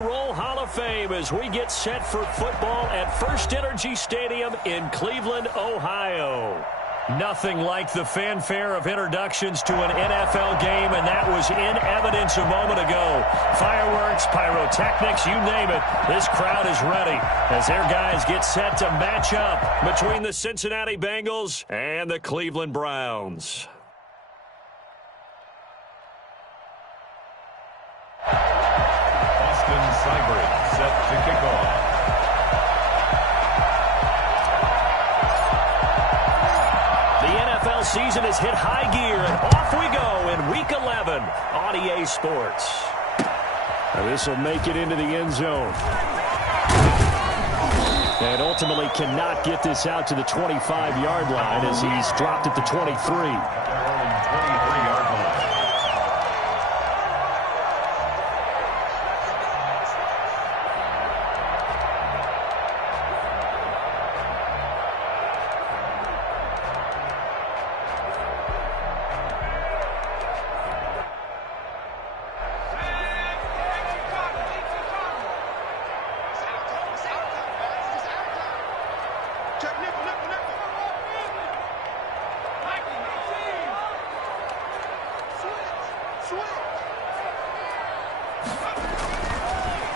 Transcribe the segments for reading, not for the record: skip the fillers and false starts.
Roll Hall of Fame as we get set for football at First Energy Stadium in Cleveland, Ohio. Nothing like the fanfare of introductions to an NFL game, and that was in evidence a moment ago. Fireworks, pyrotechnics, you name it. This crowd is ready as their guys get set to match up between the Cincinnati Bengals and the Cleveland Browns. Set to kick off. The NFL season has hit high gear, and off we go in Week 11 on EA Sports. This will make it into the end zone. And ultimately cannot get this out to the 25-yard line as he's dropped at the 23.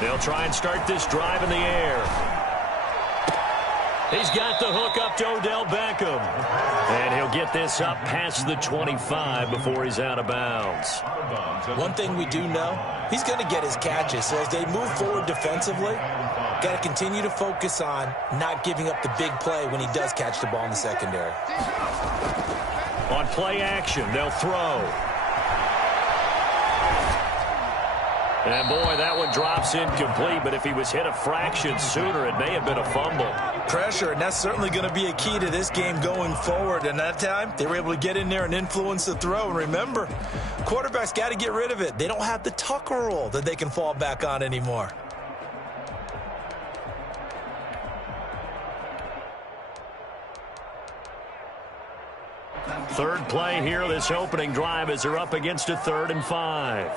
They'll try and start this drive in the air. He's got the hook up to Odell Beckham. And he'll get this up past the 25 before he's out of bounds. One thing we do know, he's going to get his catches. So as they move forward defensively, got to continue to focus on not giving up the big play when he does catch the ball in the secondary. On play action, they'll throw. And, boy, that one drops incomplete, but if he was hit a fraction sooner, it may have been a fumble. Pressure, and that's certainly going to be a key to this game going forward. And that time, they were able to get in there and influence the throw. And remember, quarterbacks got to get rid of it. They don't have the Tucker rule that they can fall back on anymore. Third play here, this opening drive, as they're up against a 3rd and 5.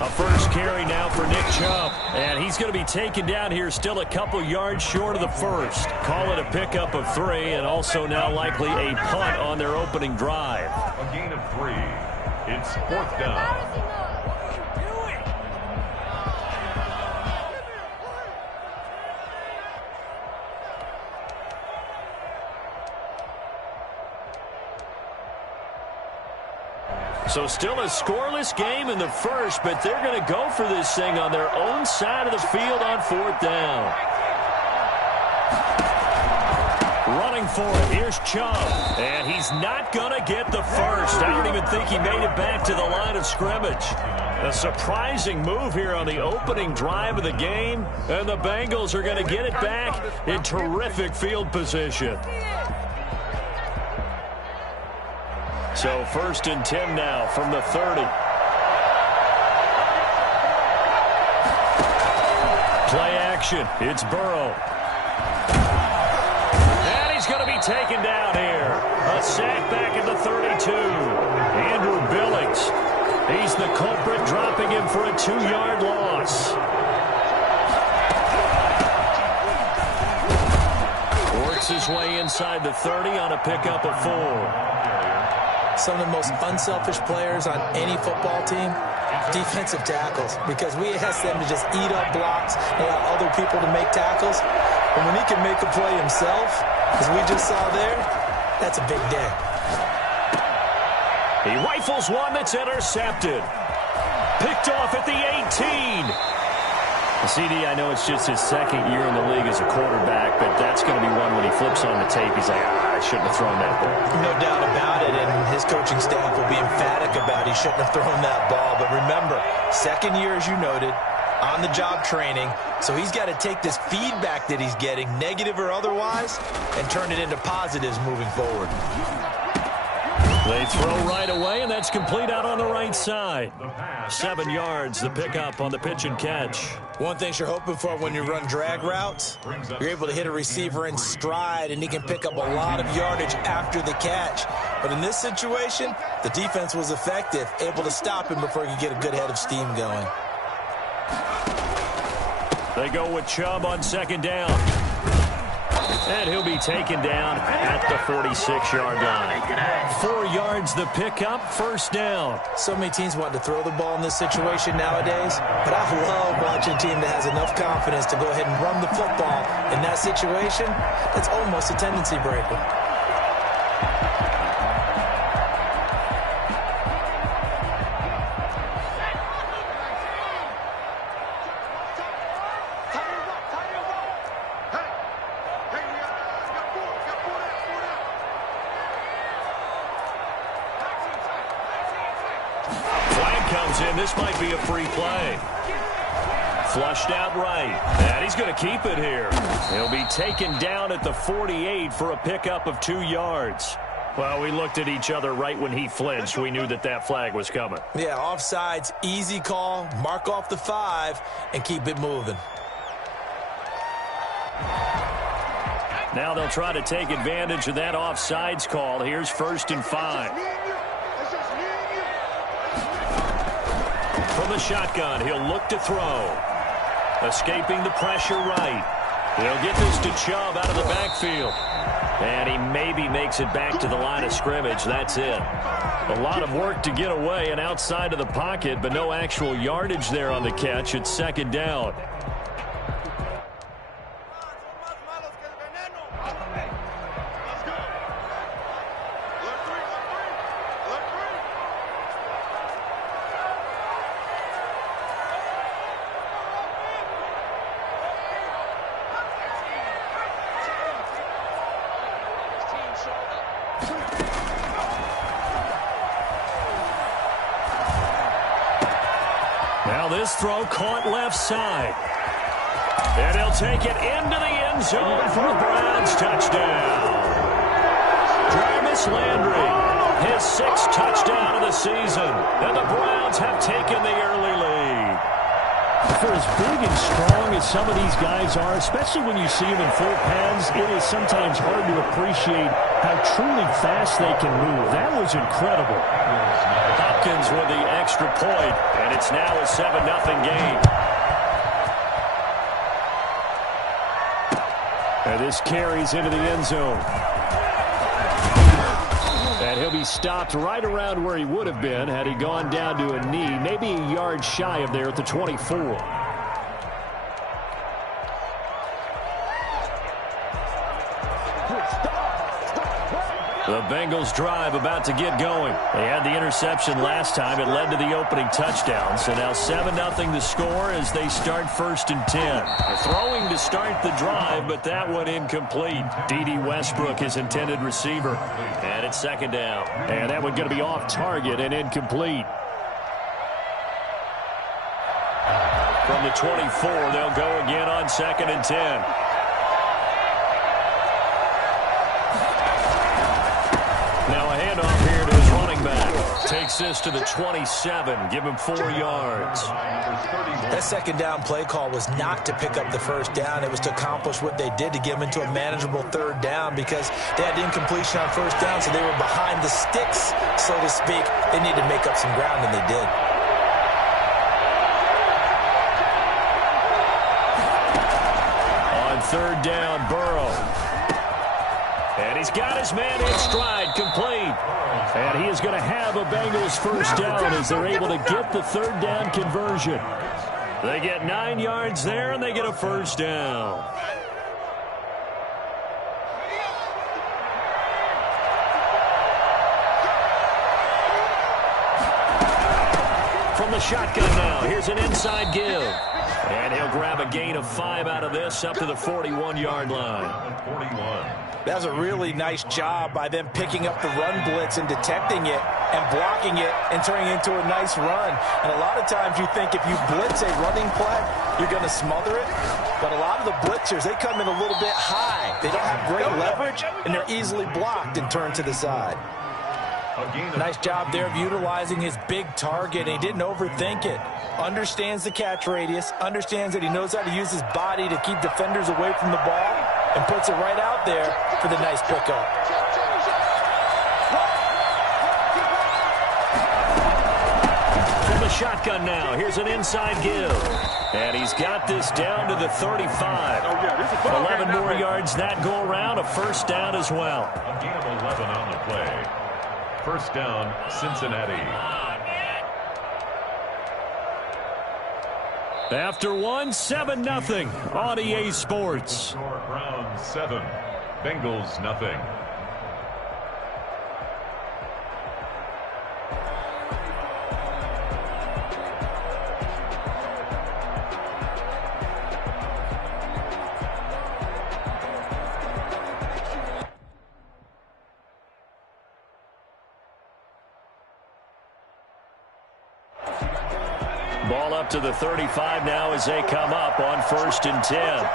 A first carry now for Nick Chubb. And he's going to be taken down here still a couple yards short of the first. Call it a pickup of 3, and also now likely a punt on their opening drive. A gain of 3. It's 4th down. So still a scoreless game in the first, but they're going to go for this thing on their own side of the field on 4th down. Running for it, here's Chubb, and he's not going to get the first. I don't even think he made it back to the line of scrimmage. A surprising move here on the opening drive of the game, and the Bengals are going to get it back in terrific field position. So 1st and 10 now from the 30. Play action. It's Burrow. And he's going to be taken down here. A sack back at the 32. Andrew Billings. He's the culprit, dropping him for a 2-yard loss. Works his way inside the 30 on a pickup of 4. Some of the most unselfish players on any football team, defensive tackles, because we ask them to just eat up blocks and allow other people to make tackles. And when he can make a play himself, as we just saw there, that's a big day. He rifles one that's intercepted. Picked off at the 18. CD, I know it's just his 2nd year in the league as a quarterback, but that's going to be one when he flips on the tape. He's like, I shouldn't have thrown that ball. No doubt about it, and his coaching staff will be emphatic about he shouldn't have thrown that ball. But remember, 2nd year, as you noted, on-the-job training, so he's got to take this feedback that he's getting, negative or otherwise, and turn it into positives moving forward. They throw right away, and that's complete out on the right side. 7 yards, the pickup on the pitch and catch. One thing you're hoping for when you run drag routes, you're able to hit a receiver in stride, and he can pick up a lot of yardage after the catch. But in this situation, the defense was effective, able to stop him before he could get a good head of steam going. They go with Chubb on second down. And he'll be taken down at the 46-yard line. 4 yards the pickup, first down. So many teams want to throw the ball in this situation nowadays, but I love watching a team that has enough confidence to go ahead and run the football. In that situation, that's almost a tendency breaker. This might be a free play. Flushed out right. And he's going to keep it here. He'll be taken down at the 48 for a pickup of 2 yards. Well, we looked at each other right when he flinched. We knew that that flag was coming. Yeah, offsides, easy call. Mark off the 5 and keep it moving. Now they'll try to take advantage of that offsides call. Here's 1st and 5. From the shotgun, he'll look to throw. Escaping the pressure right. He'll get this to Chubb out of the backfield. And he maybe makes it back to the line of scrimmage. That's it. A lot of work to get away and outside of the pocket, but no actual yardage there on the catch. It's second down. Now this throw caught left side. And he'll take it into the end zone for a Browns touchdown. Jarvis Landry, his 6th touchdown of the season. And the Browns have taken the early lead. For as big and strong as some of these guys are, especially when you see them in full pads, it is sometimes hard to appreciate how truly fast they can move. That was incredible. Hopkins with the extra point, and it's now a 7-0 game. And this carries into the end zone. And he'll be stopped right around where he would have been had he gone down to a knee, maybe a yard shy of there at the 24. The Bengals drive about to get going. They had the interception last time. It led to the opening touchdown. So now 7-0 the score as they start 1st and 10. They're throwing to start the drive, but that one incomplete. D.D. Westbrook, his intended receiver. And it's 2nd down. And that one going to be off target and incomplete. From the 24, they'll go again on 2nd and 10. Now a handoff here to his running back. Takes this to the 27. Give him 4 yards. That 2nd down play call was not to pick up the 1st down. It was to accomplish what they did to get them into a manageable 3rd down because they had incompletion on 1st down, so they were behind the sticks, so to speak. They needed to make up some ground, and they did. On 3rd down, Burrow. And he's got his man in stride, complete. And he is going to have a Bengals 1st down as they're able to get the 3rd down conversion. They get 9 yards there, and they get a 1st down. From the shotgun now, here's an inside give. And he'll grab a gain of 5 out of this up to the 41-yard line. That was a really nice job by them picking up the run blitz and detecting it and blocking it and turning it into a nice run. And a lot of times you think if you blitz a running play, you're going to smother it. But a lot of the blitzers, they come in a little bit high. They don't have great leverage, and they're easily blocked and turned to the side. Nice job there of utilizing his big target. He didn't overthink it. Understands the catch radius, understands that he knows how to use his body to keep defenders away from the ball, and puts it right out there for the nice pickup. From the shotgun now, here's an inside give. And he's got this down to the 35. 11 more yards that go around, a first down as well. A gain of 11 on the play. First down, Cincinnati. After one, 7-0 on EA Sports. Browns 7, Bengals nothing. Ball up to the 35 now as they come up on 1st and 10.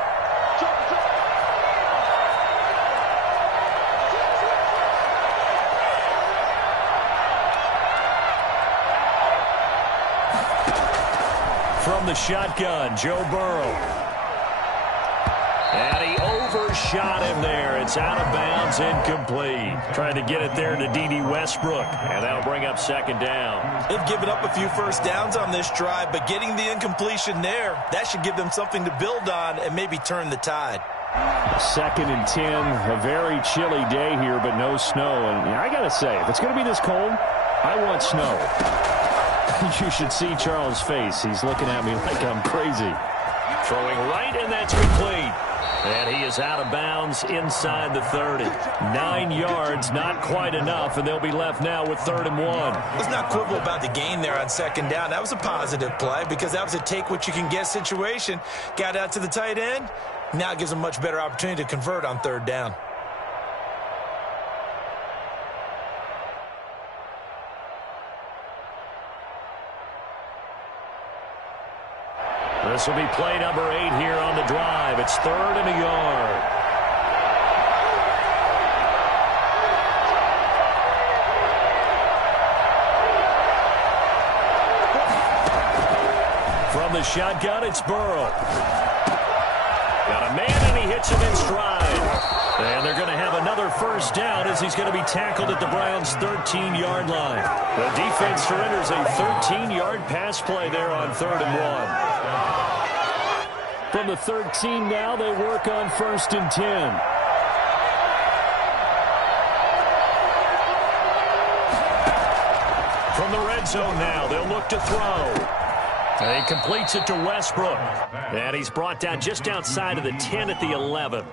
From the shotgun, Joe Burrow. And he overshot him there. It's out of bounds, incomplete. Trying to get it there to D.D. Westbrook. And that'll bring up 2nd down. They've given up a few first downs on this drive, but getting the incompletion there, that should give them something to build on and maybe turn the tide. 2nd and 10, a very chilly day here, but no snow. And I got to say, if it's going to be this cold, I want snow. You should see Charles' face. He's looking at me like I'm crazy. Throwing right, and that's complete. And he is out of bounds inside the 30. 9 yards, not quite enough, and they'll be left now with 3rd and 1. Let's not quibble about the gain there on 2nd down. That was a positive play because that was a take-what-you-can-get situation. Got out to the tight end. Now it gives them a much better opportunity to convert on 3rd down. This will be play number 8 here on the drive. It's 3rd and a yard. From the shotgun, it's Burrow. Got a man, and he hits him in stride. And they're going to have another first down as he's going to be tackled at the Browns' 13-yard line. The defense surrenders a 13-yard pass play there on 3rd and 1. From the 13 now, they work on 1st and 10. From the red zone now, they'll look to throw. And he completes it to Westbrook. And he's brought down just outside of the 10 at the 11.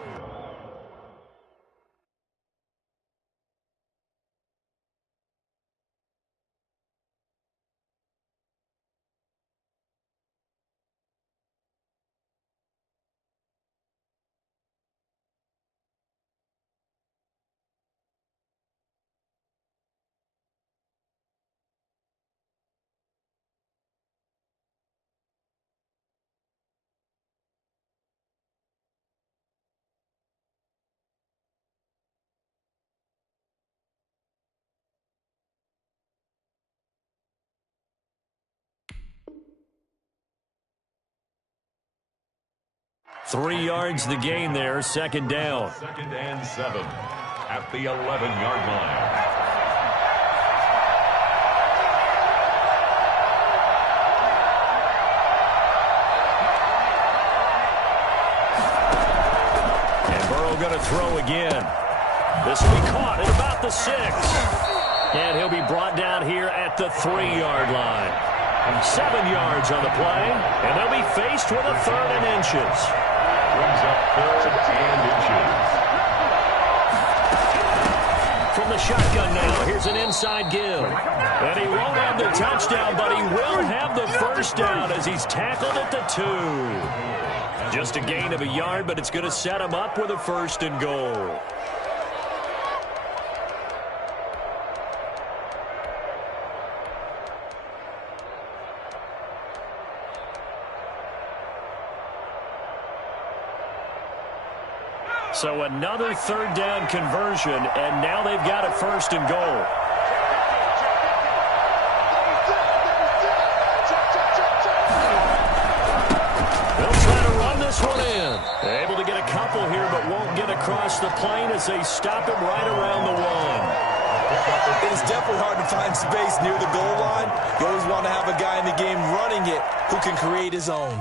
Three yards the gain there, 2nd down. 2nd and 7 at the 11-yard line. And Burrow going to throw again. This will be caught at about the 6. And he'll be brought down here at the 3-yard line. 7 yards on the play, and they'll be faced with a 3rd and inches. Brings up 3rd and inches. From the shotgun now, here's an inside give. And he won't have the touchdown, but he will have the first down as he's tackled at the 2. Just a gain of a yard, but it's going to set him up with a 1st and goal. So another 3rd down conversion, and now they've got a 1st and goal. Able to get a couple here, but won't get across the plane as they stop him right around the 1. It's definitely hard to find space near the goal line. You always want to have a guy in the game running it who can create his own.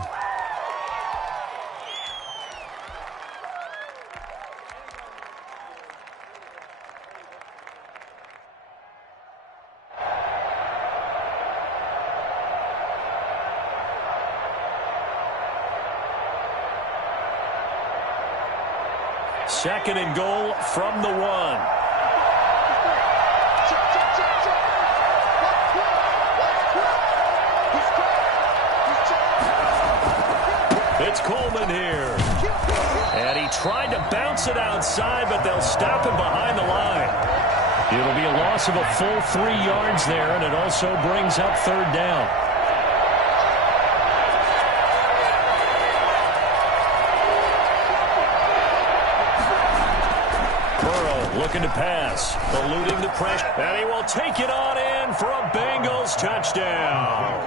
Second and goal from the 1. It's Coleman here. And he tried to bounce it outside, but they'll stop him behind the line. It'll be a loss of a full 3 yards there, and it also brings up third down. Looking to pass, eluding the pressure, and he will take it on in for a Bengals touchdown.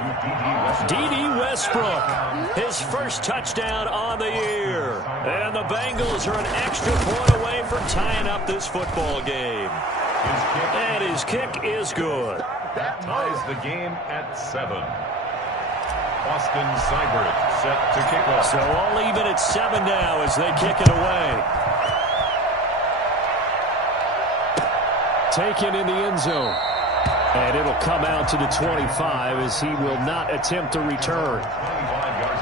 D.D. Westbrook, his first touchdown on the year. And the Bengals are an extra point away from tying up this football game. And his kick is good. That ties the game at 7. Austin Seibert set to kick off. So all even at 7 now as they kick it away. Taken in the end zone. And it'll come out to the 25 as he will not attempt to return. 25-yard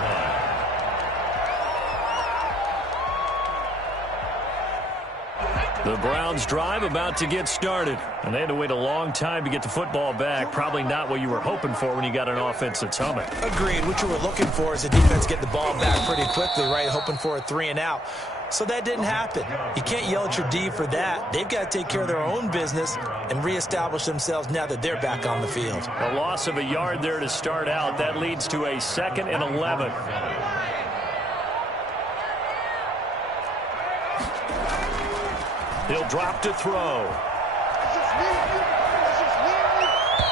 line. The Browns drive about to get started. And they had to wait a long time to get the football back. Probably not what you were hoping for when you got an offense that's humming. Agreed. What you were looking for is the defense get the ball back pretty quickly, right? Hoping for a 3 and out. So that didn't happen. You can't yell at your D for that. They've got to take care of their own business and reestablish themselves now that they're back on the field. A loss of a yard there to start out. That leads to a 2nd and 11. He'll drop to throw.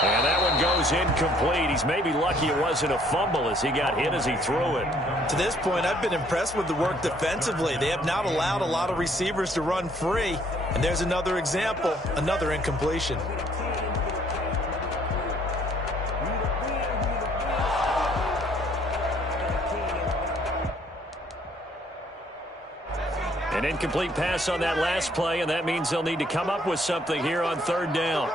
And that one goes incomplete. He's maybe lucky it wasn't a fumble as he got hit as he threw it. To this point, I've been impressed with the work defensively. They have not allowed a lot of receivers to run free. And there's another example, another incompletion. An incomplete pass on that last play, and that means they'll need to come up with something here on third down.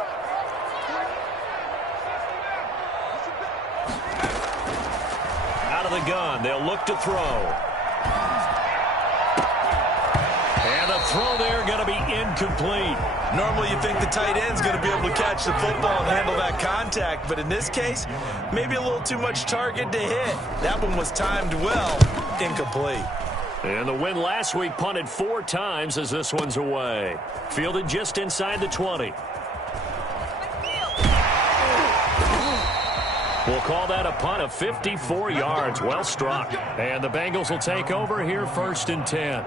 Out of the gun, they'll look to throw. And the throw there going to be incomplete. Normally you think the tight end's going to be able to catch the football and handle that contact, but in this case, maybe a little too much target to hit. That one was timed well, incomplete. And the win last week punted 4 times as this one's away. Fielded just inside the 20. We'll call that a punt of 54 yards. Well struck. And the Bengals will take over here 1st and 10.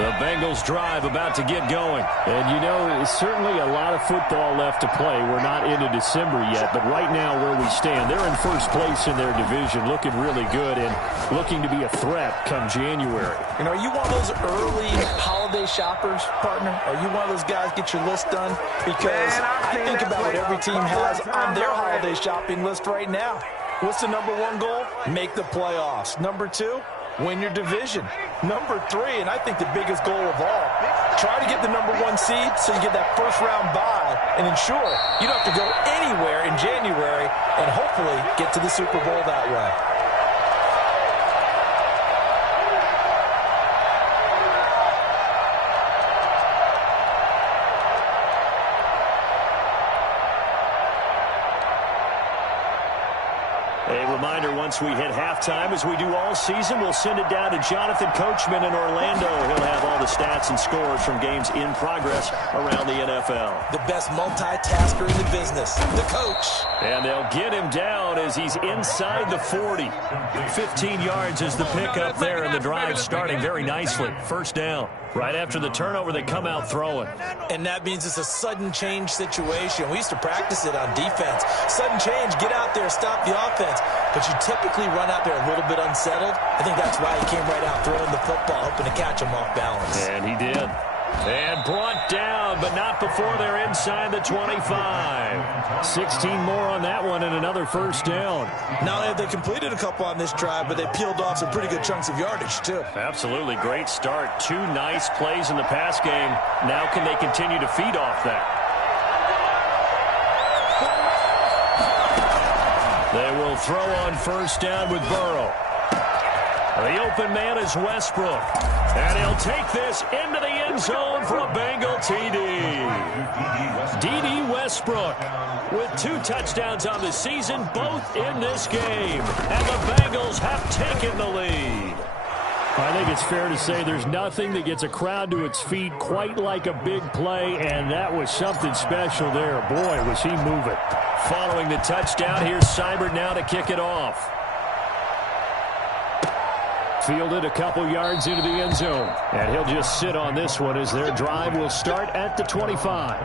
The Bengals drive about to get going. And, you know, there's certainly a lot of football left to play. We're not into December yet, but right now where we stand, they're in first place in their division, looking really good and looking to be a threat come January. You know, are you one of those early holiday shoppers, partner? Are you one of those guys get your list done? Because I think about what every team has on their holiday shopping list right now. What's the number 1 goal? Make the playoffs. Number 2? Win your division. Number 3, and I think the biggest goal of all, try to get the number 1 seed so you get that first-round bye and ensure you don't have to go anywhere in January and hopefully get to the Super Bowl that way. A reminder once we hit halftime, as we do all season, we'll send it down to Jonathan Coachman in Orlando. He'll have all the stats and scores from games in progress around the NFL. The best multitasker in the business, the coach. And they'll get him down as he's inside the 40. 15 yards is the pickup there, and the drive starting very nicely. First down. Right after the turnover, they come out throwing. And that means it's a sudden change situation. We used to practice it on defense. Sudden change, get out there, stop the offense. But you typically run out there a little bit unsettled. I think that's why he came right out throwing the football, hoping to catch him off balance. And he did. And brought down, but not before they're inside the 25. 16 more on that one and another first down. Now they completed a couple on this drive, but they peeled off some pretty good chunks of yardage, too. Absolutely. Great start. 2 nice plays in the pass game. Now can they continue to feed off that? They will throw on first down with Burrow. The open man is Westbrook. And he'll take this into the end zone for a Bengal TD. D.D. Westbrook with 2 touchdowns on the season, both in this game. And the Bengals have taken the lead. I think it's fair to say there's nothing that gets a crowd to its feet quite like a big play, and that was something special there. Boy, was he moving. Following the touchdown, here's Seibert now to kick it off. Fielded a couple yards into the end zone. And he'll just sit on this one as their drive will start at the 25.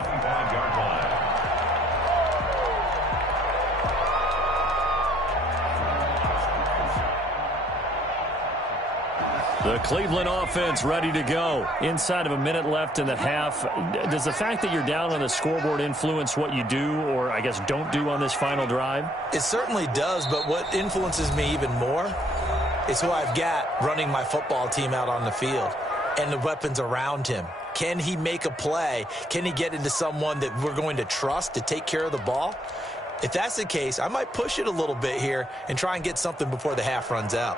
The Cleveland offense ready to go. Inside of a minute left in the half. Does the fact that you're down on the scoreboard influence what you do, or I guess don't do on this final drive? It certainly does, but what influences me even more is who I've got running my football team out on the field and the weapons around him. Can he make a play? Can he get into someone that we're going to trust to take care of the ball? If that's the case, I might push it a little bit here and try and get something before the half runs out.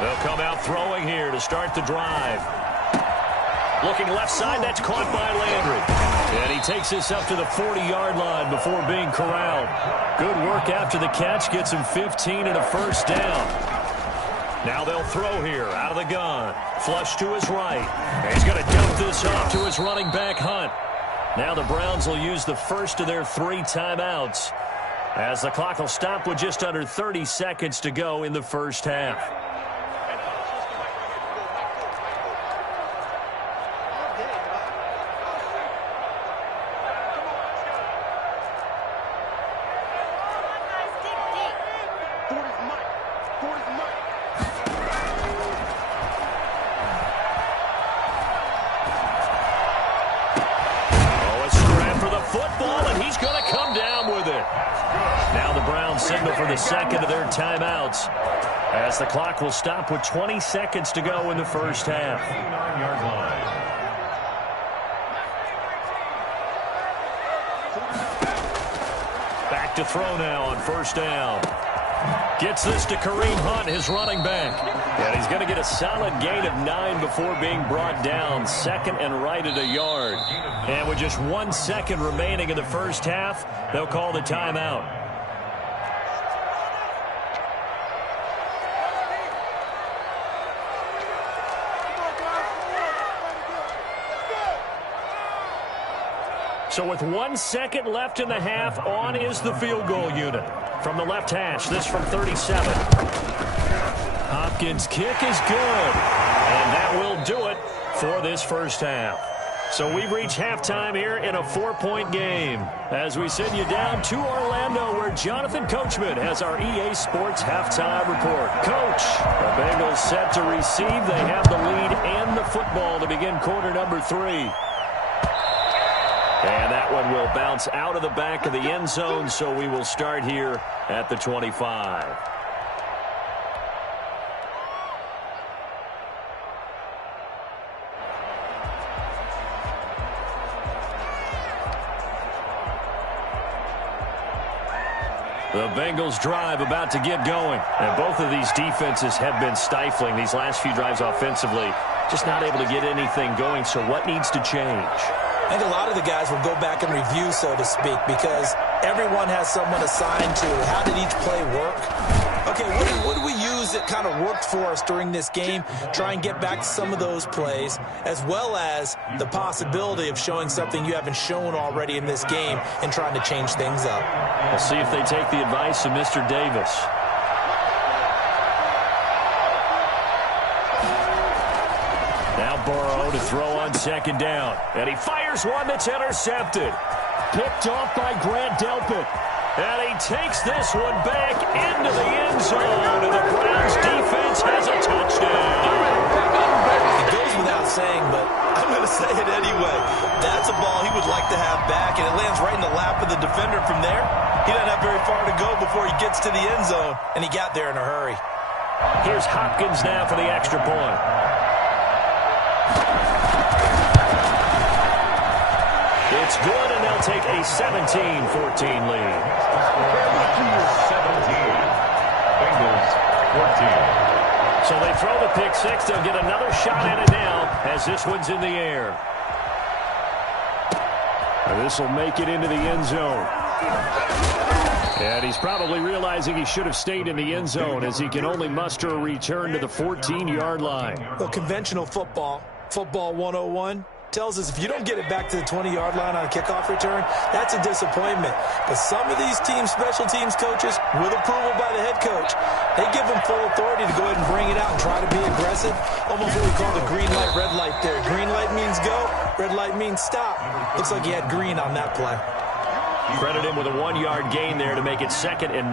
They'll come out throwing here to start the drive. Looking left side, that's caught by Landry. And he takes this up to the 40-yard line before being corralled. Good work after the catch, gets him 15 and a first down. Now they'll throw here out of the gun. Flush to his right. And he's going to dump this off to his running back, Hunt. Now the Browns will use the first of their 3 timeouts, as the clock will stop with just under 30 seconds to go in the first half. Second of their timeouts, as the clock will stop with 20 seconds to go in the first half. Back to throw now on first down. Gets this to Kareem Hunt, his running back. And he's going to get a solid gain of 9 before being brought down. Second and right at a yard. And with just 1 second remaining in the first half, they'll call the timeout. So with 1 second left in the half, on is the field goal unit. From the left hash, this from 37. Hopkins' kick is good. And that will do it for this first half. So we've reached halftime here in a 4-point game, as we send you down to Orlando, where Jonathan Coachman has our EA Sports halftime report. Coach, the Bengals set to receive. They have the lead and the football to begin quarter number 3. And that one will bounce out of the back of the end zone, so we will start here at the 25. The Bengals drive about to get going. And both of these defenses have been stifling these last few drives offensively. just not able to get anything going. So what needs to change? I think a lot of the guys will go back and review, so to speak, because everyone has someone assigned to how did each play work. Okay, what do we use that kind of worked for us during this game? Try and get back to some of those plays, as well as the possibility of showing something you haven't shown already in this game and trying to change things up. We'll see if they take the advice of Mr. Davis. Now Burrow to throw on second down. And he fires one that's intercepted. Picked off by Grant Delpit. And he takes this one back into the end zone. And the Browns defense has a touchdown. It goes without saying, but I'm going to say it anyway. That's a ball he would like to have back, and it lands right in the lap of the defender from there. He doesn't have very far to go before he gets to the end zone, and he got there in a hurry. Here's Hopkins now for the extra point. It's good, and they'll take a 17-14 lead. 17. Bengals 14. So they throw the pick six. They'll get another shot at it now as this one's in the air. This will make it into the end zone. And he's probably realizing he should have stayed in the end zone as he can only muster a return to the 14-yard line. Well, conventional football 101, tells us if you don't get it back to the 20-yard line on a kickoff return, that's a disappointment. But some of these special teams coaches, with approval by the head coach, they give them full authority to go ahead and bring it out and try to be aggressive. Almost what we call the green light, red light there. Green light means go, red light means stop. Looks like he had green on that play. Credit him with a 1-yard gain there to make it 2nd and 9.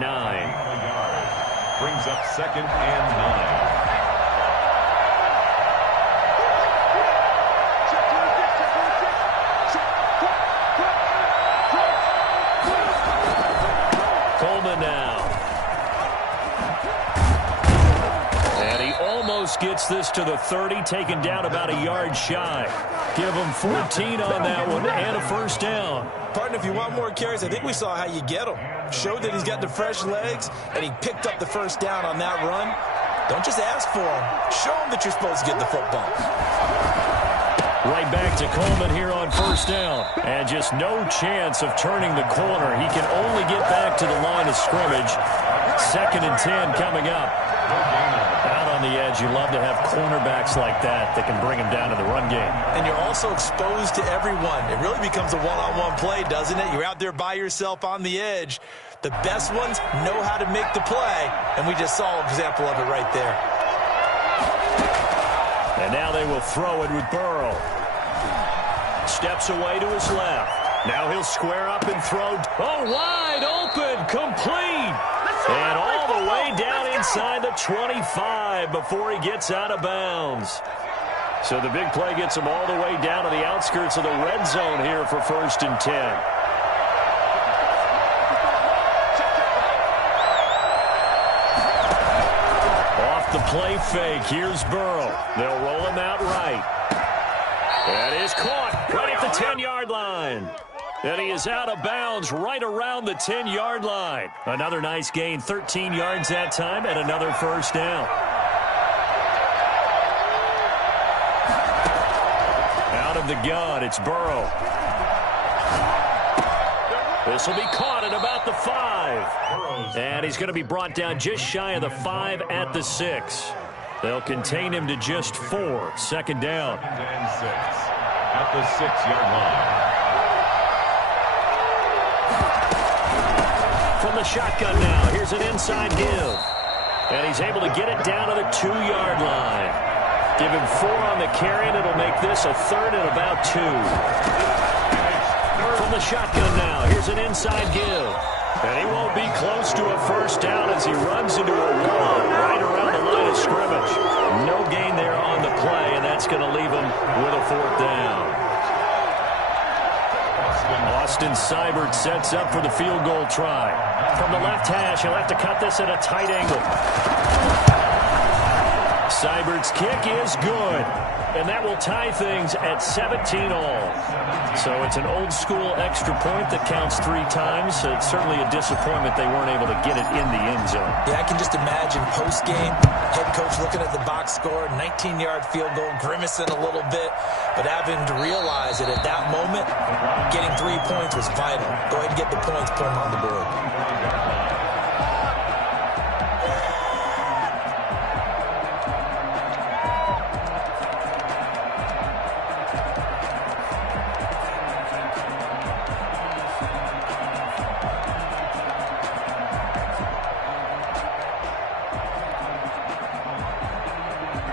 Brings up 2nd and 9. Gets this to the 30, taken down about a yard shy. Give him 14 on that one and a first down. Partner, if you want more carries, I think we saw how you get him. Showed that he's got the fresh legs, and he picked up the first down on that run. Don't just ask for him. Show him that you're supposed to get the football. Right back to Coleman here on first down. And just no chance of turning the corner. He can only get back to the line of scrimmage. 2nd and 10 coming up. Out on the edge, you love to have cornerbacks like that can bring him down to the run game. And you're also exposed to everyone. It really becomes a one-on-one play, doesn't it? You're out there by yourself on the edge. The best ones know how to make the play, and we just saw an example of it right there. And now they will throw it with Burrow. Steps away to his left. Now he'll square up and throw. Oh, wide open, complete. And all the way down inside the 25 before he gets out of bounds. So the big play gets him all the way down to the outskirts of the red zone here for 1st and 10. Off the play fake, here's Burrow. They'll roll him out right. That is caught right at the 10-yard line. And he is out of bounds right around the 10-yard line. Another nice gain, 13 yards that time, and another first down. Out of the gun, it's Burrow. This will be caught at about the 5. And he's going to be brought down just shy of the 5 at the 6. They'll contain him to just 4. 2nd down. And 6 at the 6-yard line. From the shotgun now, here's an inside give. And he's able to get it down to the 2-yard line. Give him 4 on the carry, and it'll make this a 3rd and about 2. From the shotgun now, here's an inside give. And he won't be close to a first down as he runs into a wall right around the line of scrimmage. No gain there on the play, and that's going to leave him with a 4th down. Austin Seibert sets up for the field goal try. From the left hash, he'll have to cut this at a tight angle. Seibert's kick is good, and that will tie things at 17 all. So it's an old-school extra point that counts 3 times. So it's certainly a disappointment they weren't able to get it in the end zone. Yeah, I can just imagine post-game, head coach looking at the box score, 19-yard field goal, grimacing a little bit, but having to realize that at that moment, getting 3 points was vital. Go ahead and get the points, put them on the board.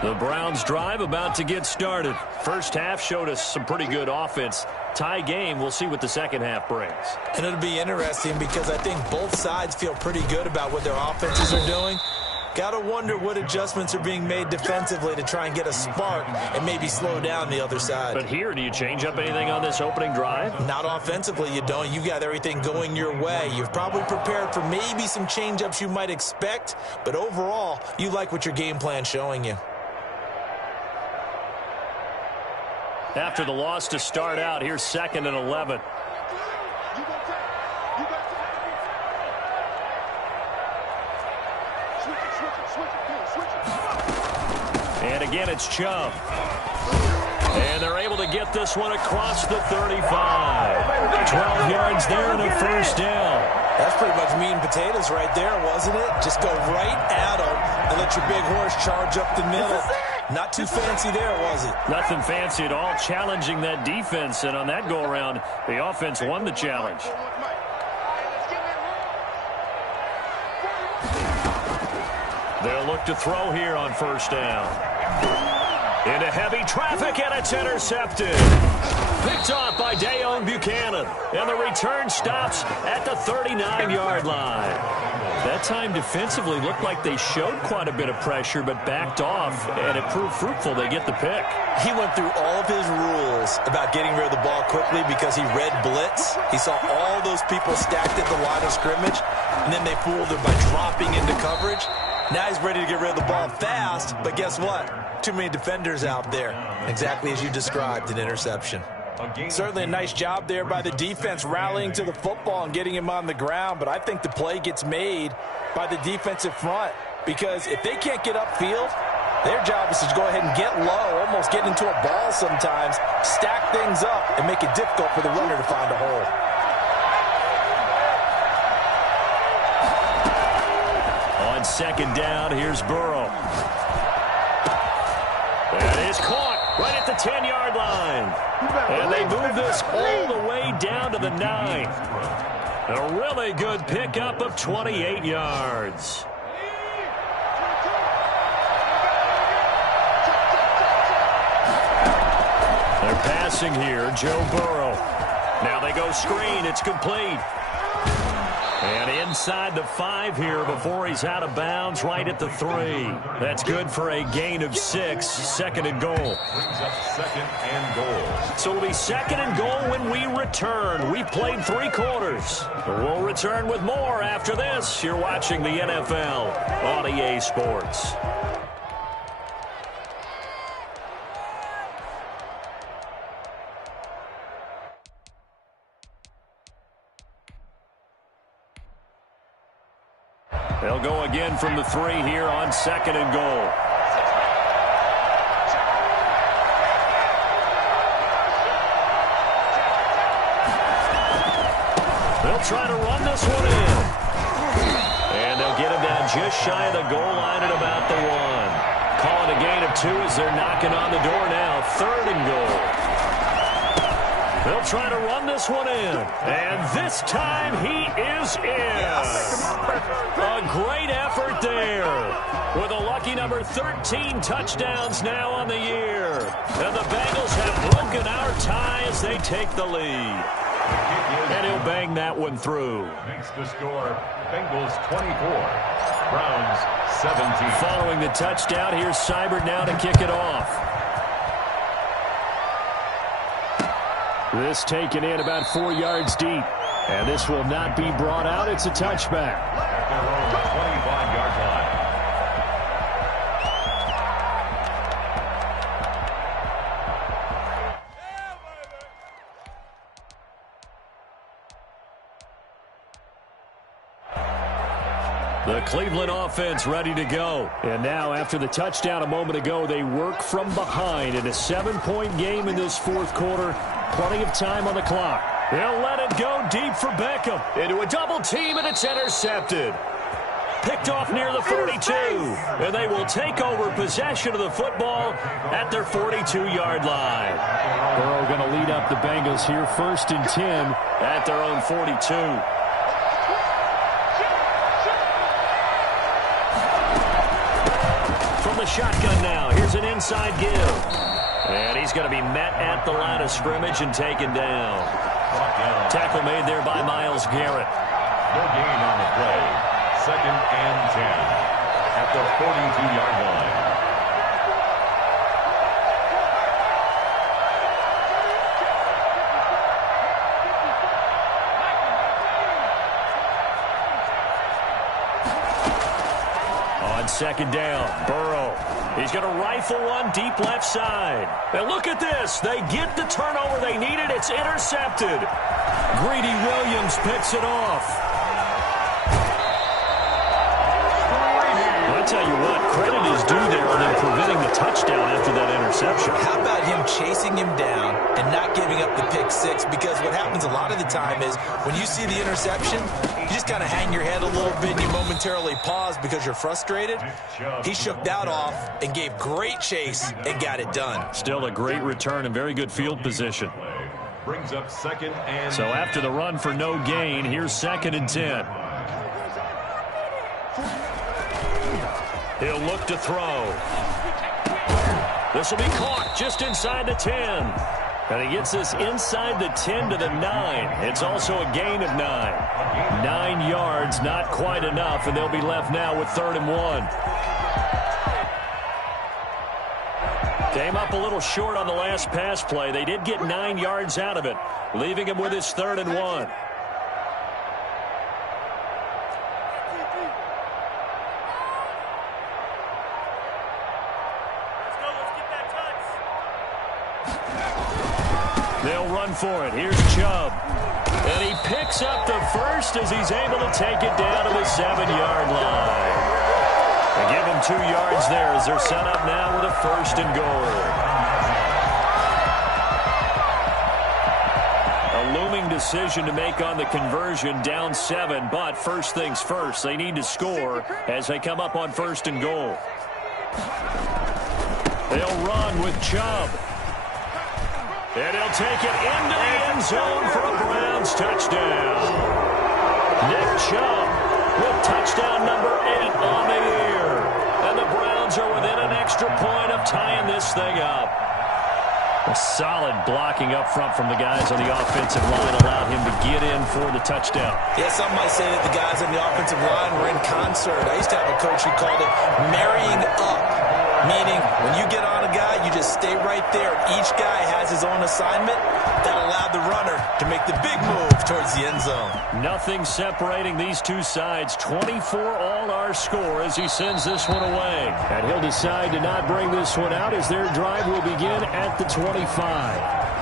The Browns drive about to get started. First half showed us some pretty good offense. Tie game, we'll see what the second half brings. And it'll be interesting because I think both sides feel pretty good about what their offenses are doing. Got to wonder what adjustments are being made defensively to try and get a spark and maybe slow down the other side. But here, do you change up anything on this opening drive? Not offensively, you don't. You got everything going your way. You've probably prepared for maybe some change-ups you might expect, but overall, you like what your game plan's showing you. After the loss to start out, here's 2nd and 11. And again, it's Chubb. And they're able to get this one across the 35. 12 yards there and a first down. That's pretty much meat and potatoes right there, wasn't it? Just go right at them and let your big horse charge up the middle. Not too fancy there, was it? Nothing fancy at all, challenging that defense. And on that go-around, the offense won the challenge. They'll look to throw here on first down. Into heavy traffic, and it's intercepted. Picked off by Deone Buchanan. And the return stops at the 39-yard line. That time defensively looked like they showed quite a bit of pressure, but backed off, and it proved fruitful. They get the pick. He went through all of his rules about getting rid of the ball quickly because he read blitz. He saw all those people stacked at the line of scrimmage, and then they fooled him by dropping into coverage. Now he's ready to get rid of the ball fast, but guess what? Too many defenders out there. Exactly as you described, an interception. Certainly a nice job there by the defense rallying to the football and getting him on the ground, but I think the play gets made by the defensive front because if they can't get upfield, their job is to go ahead and get low, almost get into a ball sometimes, stack things up, and make it difficult for the runner to find a hole. On second down, here's Burrow. That is caught right at the 10-yard line. And they move this all the way down to the 9. A really good pickup of 28 yards. They're passing here, Joe Burrow. Now they go screen. It's complete. And inside the 5 here before he's out of bounds, right at the 3. That's good for a gain of 6. 2nd and goal. Brings up 2nd and goal. So it'll be 2nd and goal when we return. We've played 3 quarters. We'll return with more after this. You're watching the NFL on EA Sports. They'll go again from the 3 here on 2nd and goal. They'll try to run this one in. And they'll get him down just shy of the goal line at about the 1. Calling a gain of 2 as they're knocking on the door now. 3rd and goal. They'll try to run this one in. And this time he is in. A great effort there. With a lucky number 13 touchdowns now on the year. And the Bengals have broken our tie as they take the lead. And he'll bang that one through. Makes the score Bengals 24, Browns 17. Following the touchdown, here's Seibert now to kick it off. This taken in about 4 yards deep. And this will not be brought out. It's a touchback. At their own 25-yard line. The Cleveland offense ready to go. And now, after the touchdown a moment ago, they work from behind in a 7-point game in this fourth quarter. Plenty of time on the clock. He'll let it go deep for Beckham. Into a double team, and it's intercepted. Picked off near the 42. And they will take over possession of the football at their 42-yard line. Burrow going to lead up the Bengals here, 1st and 10 at their own 42. From the shotgun now, here's an inside give. And he's going to be met at the line of scrimmage and taken down. Tackle made there by Myles Garrett. No gain on the play. 2nd and 10 at the 42-yard line. On 2nd down, Burrow. He's going to rifle one deep left side. And look at this. They get the turnover they needed. It's intercepted. Greedy Williams picks it off. I'll tell you what, credit is due there on them preventing the touchdown after that interception. How about him chasing him down and not giving up the pick six? Because what happens a lot of the time is when you see the interception, you just kind of hang your head a little bit and you momentarily pause because you're frustrated. He shook that off and gave great chase and got it done. Still a great return and very good field position. Brings up 2nd and... So after the run for no gain, here's 2nd and 10. He'll look to throw. This will be caught just inside the 10. And he gets this inside the 10 to the 9. It's also a gain of 9. 9 yards, not quite enough, and they'll be left now with 3rd and 1. Came up a little short on the last pass play. They did get 9 yards out of it, leaving him with his 3rd and 1. They'll run for it. Here's Chubb. And he picks up the first as he's able to take it down to the 7-yard line. They give him 2 yards there as they're set up now with a 1st and goal. A looming decision to make on the conversion, down 7, but first things first, they need to score as they come up on 1st and goal. They'll run with Chubb. And he'll take it into the end zone for a Browns touchdown. Nick Chubb with touchdown number 8 on the year. And the Browns are within an extra point of tying this thing up. A solid blocking up front from the guys on the offensive line allowed him to get in for the touchdown. Yeah, some might say that the guys on the offensive line were in concert. I used to have a coach who called it marrying up. Meaning, when you get on a guy, you just stay right there. Each guy has his own assignment. That allowed the runner to make the big move towards the end zone. Nothing separating these two sides. 24 all our score as he sends this one away. And he'll decide to not bring this one out as their drive will begin at the 25.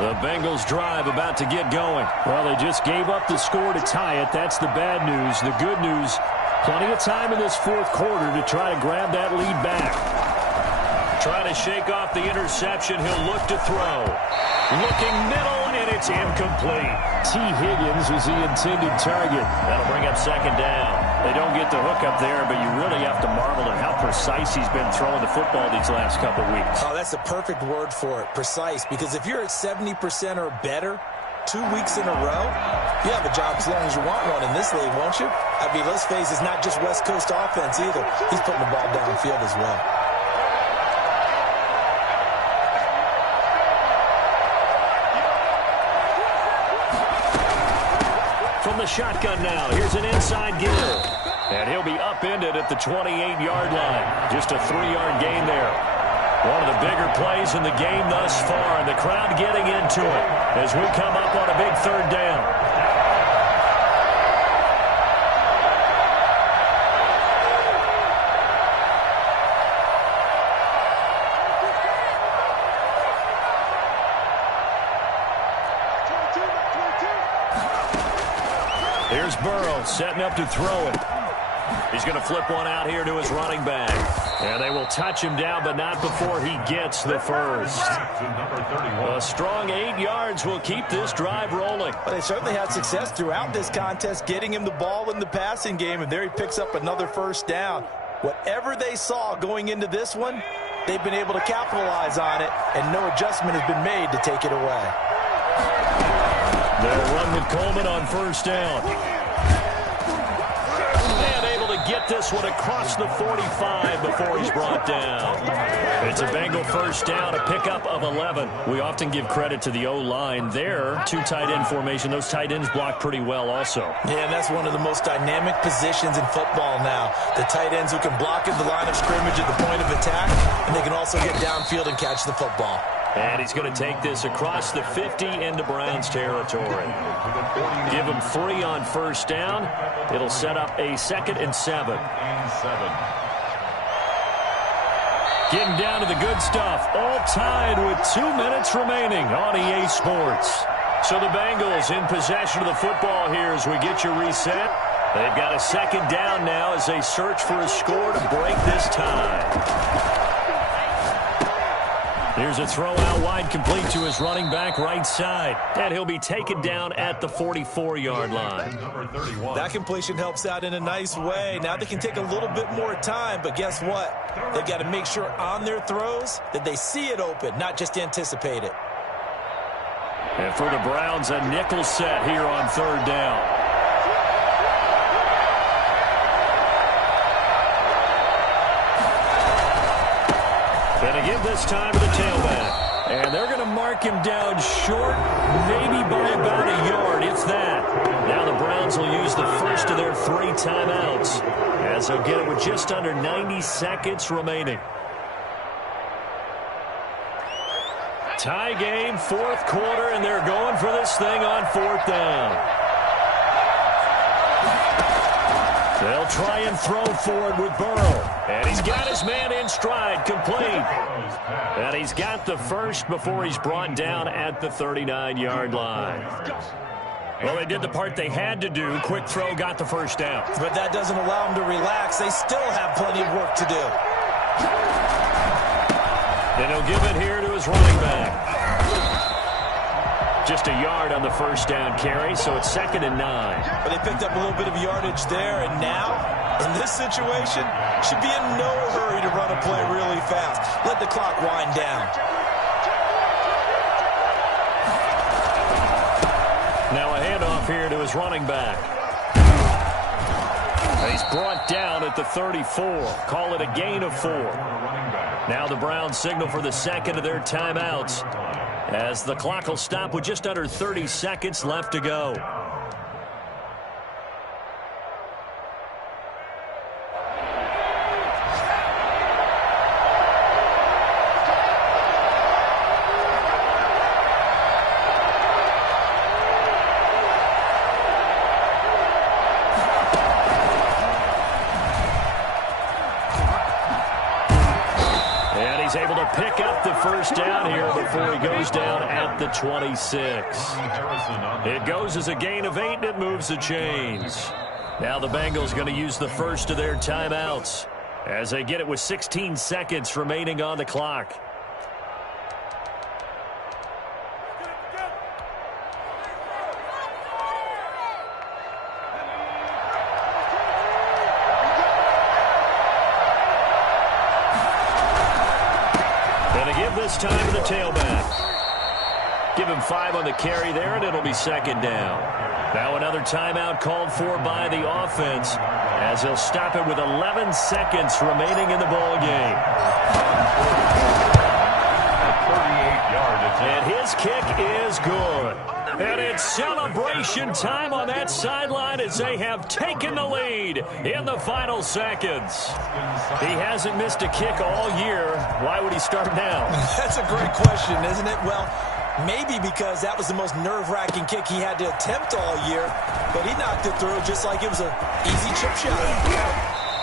The Bengals drive about to get going. Well, they just gave up the score to tie it. That's the bad news. The good news, plenty of time in this fourth quarter to try to grab that lead back. Trying to shake off the interception. He'll look to throw. Looking middle, and it's incomplete. T. Higgins was the intended target. That'll bring up 2nd down. They don't get the hook up there, but you really have to marvel at how precise he's been throwing the football these last couple weeks. Oh, that's the perfect word for it, precise. Because if you're at 70% or better 2 weeks in a row, you have a job as long as you want one in this league, won't you? I mean, let's face it, it's not just West Coast offense either. He's putting the ball downfield as well. From the shotgun now, here's an inside give. And he'll be upended at the 28-yard line. Just a 3-yard gain there. One of the bigger plays in the game thus far, and the crowd getting into it as we come up on a big 3rd down. Here's Burrow setting up to throw it. He's going to flip one out here to his running back. And they will touch him down, but not before he gets the first. A strong 8 yards will keep this drive rolling. Well, they certainly had success throughout this contest, getting him the ball in the passing game, and there he picks up another first down. Whatever they saw going into this one, they've been able to capitalize on it, and no adjustment has been made to take it away. They'll run with Coleman on first down. And able to get this one across the 45 before he's brought down. It's a Bengal first down, a pickup of 11. We often give credit to the O-line there. 2 tight end formation. Those tight ends block pretty well also. Yeah, and that's one of the most dynamic positions in football now. The tight ends who can block at the line of scrimmage at the point of attack, and they can also get downfield and catch the football. And he's going to take this across the 50 into Browns territory. Give him 3 on first down. It'll set up a 2nd and 7. Getting down to the good stuff. All tied with 2 minutes remaining on EA Sports. So the Bengals in possession of the football here as we get you reset. They've got a 2nd down now as they search for a score to break this tie. Here's a throw out wide, complete to his running back right side. And he'll be taken down at the 44-yard line. That completion helps out in a nice way. Now they can take a little bit more time, but guess what? They've got to make sure on their throws that they see it open, not just anticipate it. And for the Browns, a nickel set here on 3rd down. Going to give this time to the tailback. And they're going to mark him down short, maybe by about a yard, if that. Now the Browns will use the first of their 3 timeouts, as they'll get it with just under 90 seconds remaining. Tie game, 4th quarter, and they're going for this thing on 4th down. They'll try and throw for it with Burrow. And he's got his man in stride, complete. And he's got the first before he's brought down at the 39-yard line. Well, they did the part they had to do. Quick throw, got the first down. But that doesn't allow them to relax. They still have plenty of work to do. And he'll give it here to his running back. Just a yard on the first down carry, so it's 2nd and 9. But they picked up a little bit of yardage there, and now, in this situation, should be in no hurry to run a play really fast. Let the clock wind down. Now a handoff here to his running back. And he's brought down at the 34. Call it a gain of 4. Now the Browns signal for the 2nd of their timeouts, as the clock will stop with just under 30 seconds left to go. He's able to pick up the first down here before he goes down at the 26. It goes as a gain of 8, and it moves the chains. Now the Bengals going to use the first of their timeouts as they get it with 16 seconds remaining on the clock. This time to the tailback. Give him 5 on the carry there, and it'll be 2nd down. Now another timeout called for by the offense, as he'll stop it with 11 seconds remaining in the ball game. And his kick is good. And it's celebration time on that sideline as they have taken the lead in the final seconds. He hasn't missed a kick all year. Why would he start now? That's a great question, isn't it? Well, maybe because that was the most nerve-wracking kick he had to attempt all year, but he knocked it through just like it was an easy chip shot.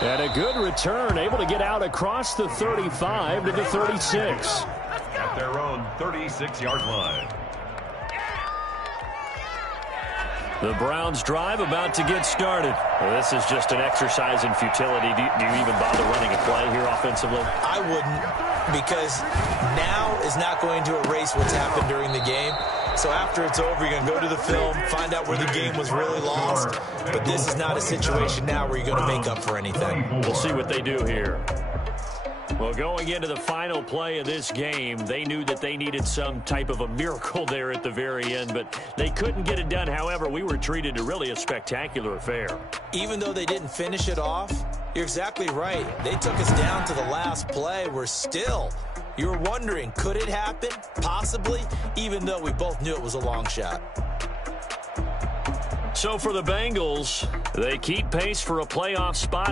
And a good return, able to get out across the 35 to the 36. At their own 36-yard line. The Browns drive about to get started. Well, this is just an exercise in futility. Do you even bother running a play here offensively? I wouldn't, because now is not going to erase what's happened during the game. So after it's over, you're going to go to the film, find out where the game was really lost. But this is not a situation now where you're going to make up for anything. We'll see what they do here. Well, going into the final play of this game, they knew that they needed some type of a miracle there at the very end, but they couldn't get it done. However, we were treated to really a spectacular affair. Even though they didn't finish it off, you're exactly right. They took us down to the last play. We're still, you were wondering, could it happen? Possibly, even though we both knew it was a long shot. So for the Bengals, they keep pace for a playoff spot